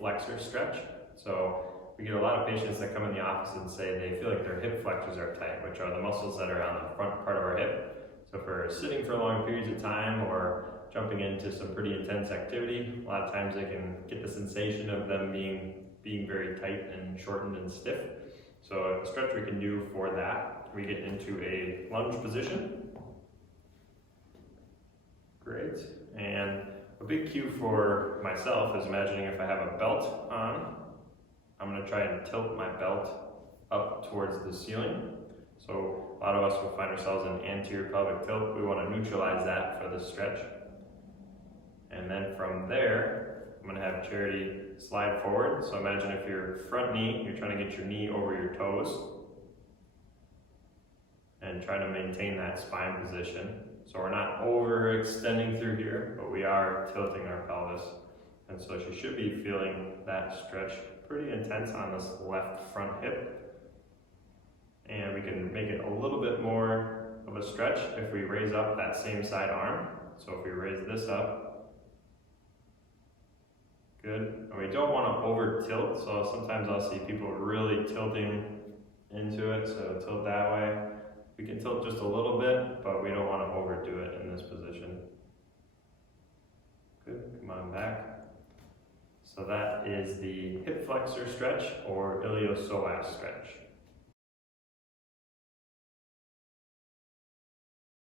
flexor stretch. So we get a lot of patients that come in the office and say they feel like their hip flexors are tight, which are the muscles that are on the front part of our hip. So if we're sitting for long periods of time or jumping into some pretty intense activity, a lot of times they can get the sensation of them being very tight and shortened and stiff. So a stretch we can do for that, we get into a lunge position. Great. And a big cue for myself is imagining if I have a belt on, I'm going to try and tilt my belt up towards the ceiling. So a lot of us will find ourselves in anterior pelvic tilt. We want to neutralize that for the stretch. And then from there, I'm going to have Charity slide forward. So imagine if your front knee, you're trying to get your knee over your toes and try to maintain that spine position. So we're not overextending through here, but we are tilting our pelvis. And so she should be feeling that stretch pretty intense on this left front hip. And we can make it a little bit more of a stretch if we raise up that same side arm. So if we raise this up, good. And we don't want to over tilt, so sometimes I'll see people really tilting into it, so tilt that way. We can tilt just a little bit, but we don't want to overdo it in this position. Good, come on back. So that is the hip flexor stretch or iliopsoas stretch.